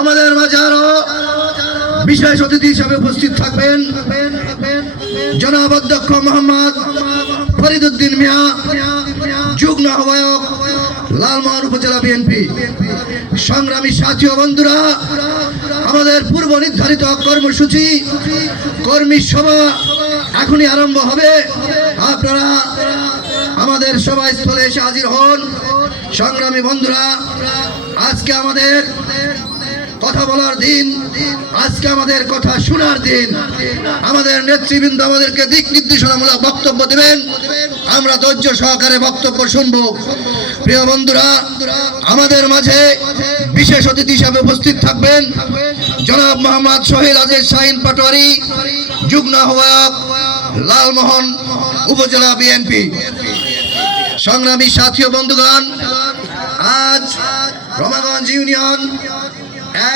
আমাদের মাঝে আরও বিশেষ অতিথি হিসাবে উপস্থিত থাকবেন। জনাব অধ্যক্ষ মোহাম্মদ ফরিদুদ্দিন মিয়া, যুগ্ম আহ্বায়ক, লালমোহন উপজেলা বিএনপি। সংগ্রামী সাথী ও বন্ধুরা, আমাদের পূর্ব নির্ধারিত কর্মসূচি, কর্মী সভা এখনই আরম্ভ হবে। আপনারা আমাদের সবাই স্থলে এসে হাজির হন। সংগ্রামী বন্ধুরা, আজকে আমাদের কথা বলার দিন, আজকে আমাদের কথা শোনার দিন। আমাদের নেতৃবৃন্দ আমাদেরকে দিক নির্দেশনামূলক বক্তব্য দেবেন। আমরা ধৈর্য সহকারে বক্তব্য শুনব। প্রিয় বন্ধুরা, আমাদের মাঝে বিশেষ অতিথি হিসাবে উপস্থিত থাকবেন জনাব মোহাম্মদ সোহেল আজের শাহিন পাটোয়ারি, যুগ্ম আহ্বায়ক লালমোহন উপজেলা বিএনপি। সংগ্রামী সাথী বন্ধুগণ, আজ রমাগঞ্জ ইউনিয়ন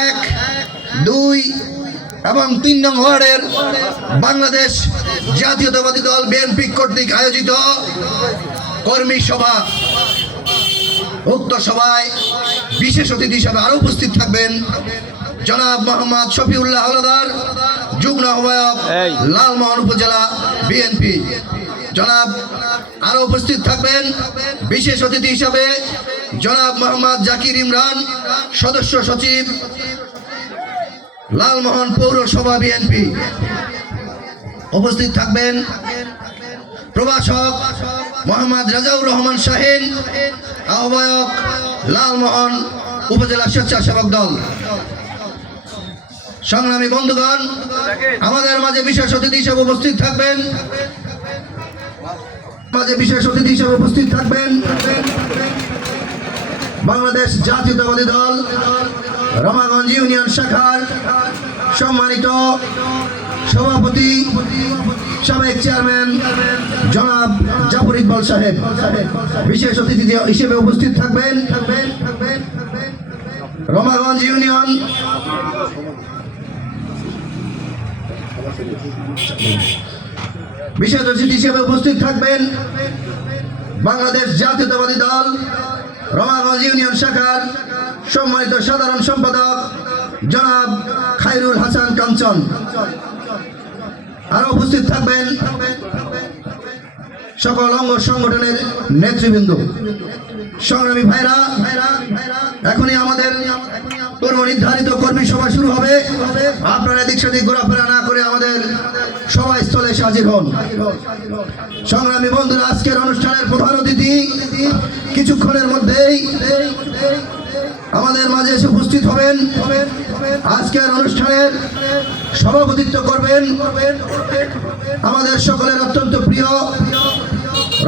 এক দুই এবং তিন নং ওয়ার্ডের বাংলাদেশ জাতীয়তাবাদী দল বিএনপি কর্তৃক আয়োজিত কর্মী সভা। উক্ত সভায় বিশেষ অতিথি হিসাবে আরও উপস্থিত থাকবেন জনাব মোহাম্মদ শফিউল্লাহ হলদার যুগ্ম আহ্বায়ক লালমোহন উপজেলা বিএনপি। জনাব আরও উপস্থিত থাকবেন বিশেষ অতিথি হিসাবে জনাব মোহাম্মদ জাকির ইমরান, সদস্য সচিব, লালমোহন পৌরসভা বিএনপি উপস্থিত থাকবেন প্রভাষক মোহাম্মদ রাজাউর রহমান শাহিন, আহ্বায়ক লালমোহন উপজেলা স্বেচ্ছাসেবক দল। সংগ্রামী বন্ধুগণ, আমাদের মাঝে বিশেষ অতিথি হিসেবে উপস্থিত থাকবেন মাঝে বিশেষ অতিথি হিসেবে উপস্থিত থাকবেন। বাংলাদেশ জাতীয়তাবাদী দল, রমাগঞ্জ ইউনিয়ন শাখার সম্মানিত সভাপতি, সাবেক চেয়ারম্যান জনাব জাফর ইকবাল সাহেব। বিশেষ অতিথি হিসেবে উপস্থিত থাকবেন। রমাগঞ্জ ইউনিয়ন বিশেষ অতিথি হিসেবে উপস্থিত থাকবেন বাংলাদেশ জাতীয়তাবাদী দল, রমাগঞ্জ ইউনিয়ন শাখার সম্মানিত সাধারণ সম্পাদক জনাব খাইরুল হাসান কাঞ্চন। আরও উপস্থিত থাকবেন সকল অঙ্গ সংগঠনের নেতৃবৃন্দ। সংগ্রামী ভাইরা, এখনই আমাদের পূর্ব নির্ধারিত কর্মী সভা শুরু হবে। আপনারা এদিক সেদিক ঘোরাফেরা না হাজির হন। সংগ্রামী বন্ধুরা, আজকের অনুষ্ঠানের প্রধান অতিথি কিছুক্ষণের মধ্যেই আমাদের মাঝে এসে উপস্থিত হবেন। আজকের অনুষ্ঠানের সভাপতিত্ব করবেন আমাদের সকলের অত্যন্ত প্রিয়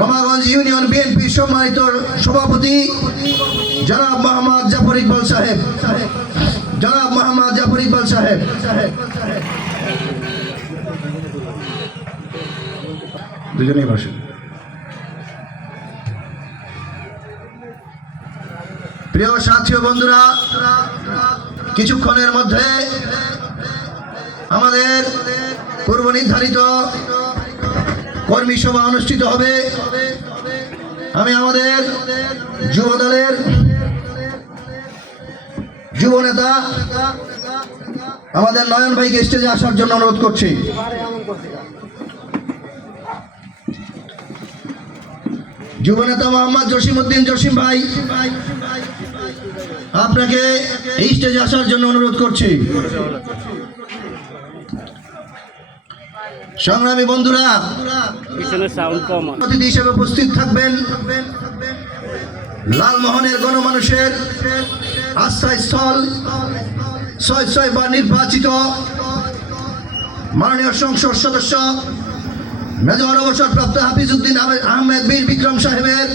রমাগঞ্জ ইউনিয়ন বিএনপি সম্মানিত সভাপতি জনাব মোহাম্মদ জাফর ইকবাল সাহেব। জনাব মোহাম্মদ জাফর ইকবাল সাহেব। দুজনেই বসেন। প্রিয় সাথী বন্ধুরা, কিছুক্ষণের মধ্যে আমাদের পূর্ব নির্ধারিত কর্মী সভা অনুষ্ঠিত হবে। আমি আমাদের যুব দলের যুব নেতা, আমাদের নয়ন ভাইকে স্টেজে আসার জন্য অনুরোধ করছি। যুব নেতা মোহাম্মদ জসিম উদ্দিন জসিম ভাই, আপনাকে এই স্টেজে আসার জন্য অনুরোধ করছি সংগ্রামী বন্ধুরা। অতিথি হিসেবে উপস্থিত থাকবেন লালমোহনের গণমানুষের আস্থাস্থল ছয় ছয় বার নির্বাচিত মাননীয় সংসদ সদস্য মেজর অবসরপ্রাপ্ত হাফিজউদ্দিন আহমেদ- বীর বিক্রম সাহেবের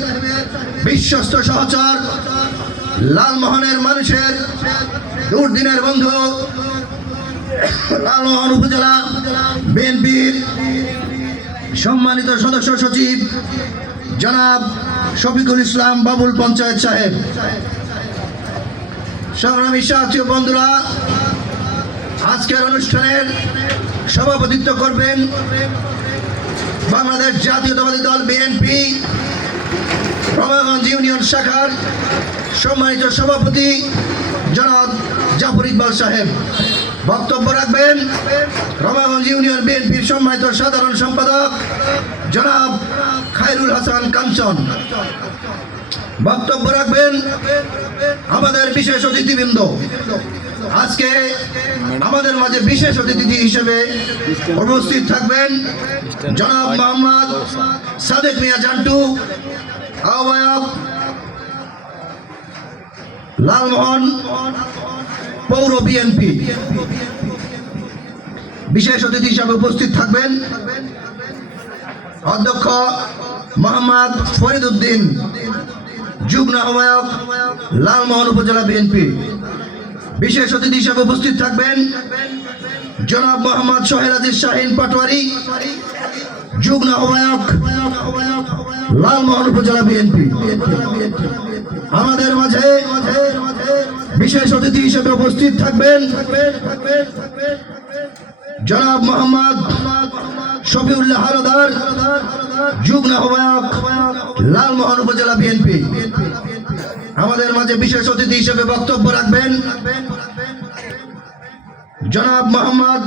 বিশ্বস্ত সহচর লালমোহনের মানুষের দুর্দিনের বন্ধু লালমোহন উপজেলা বিএনপির সম্মানিত সদস্য সচিব জনাব শফিকুল ইসলাম বাবুল পঞ্চায়েত সাহেব। সংগ্রামী সাথী বন্ধুরা, আজকের অনুষ্ঠানের সভাপতিত্ব করবেন বাংলাদেশ জাতীয়তাবাদী দল বিএনপি, রমাগঞ্জ ইউনিয়ন শাখার সম্মানিত সভাপতি জনাব জাফর ইকবাল সাহেব। বক্তব্য রাখবেন রমাগঞ্জ ইউনিয়ন বিএনপির সম্মানিত সাধারণ সম্পাদক জনাব খায়রুল হাসান কাঞ্চন। বক্তব্য রাখবেন আমাদের বিশেষ অতিথিবৃন্দ। আজকে আমাদের মাঝে বিশেষ অতিথি হিসেবে উপস্থিত থাকবেন জনাব মোহাম্মদ সাদেক মিয়া জান্টু, আহ্বায়ক লালমোহন, পৌর বিএনপি বিশেষ অতিথি হিসাবে উপস্থিত থাকবেন অধ্যক্ষ মোহাম্মদ ফরিদ উদ্দিন যুগ্ম আহ্বায়ক লালমোহন উপজেলা বিএনপি বিশেষ অতিথি হিসাবে উপস্থিত থাকবেন জনাব মোহাম্মদ সোহেল আজিজ শাহিন পাটোয়ারি, যুগ্ম আহ্বায়ক লালমোহন উপজেলা বিএনপি। আমাদের মাঝে বিশেষ অতিথি হিসেবে উপস্থিত থাকবেন জনাব মোহাম্মদ শফিউল্লাহ হারদার যুগ্ম আহ্বায়ক লালমোহন উপজেলা বিএনপি। আমাদের মাঝে বিশেষ অতিথি হিসেবে বক্তব্য রাখবেন জনাব মোহাম্মদ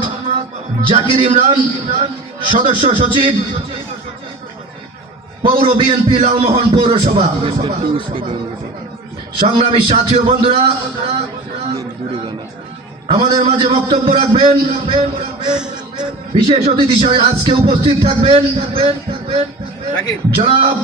জাকির ইমরান, সদস্য সচিব, পৌর বিএনপি লালমোহন পৌরসভা। সংগ্রামী সাথী ও বন্ধুরা, আমাদের মাঝে বক্তব্য রাখবেন। বিশেষ অতিথি হিসেবে আজকে উপস্থিত থাকবেন। জনাব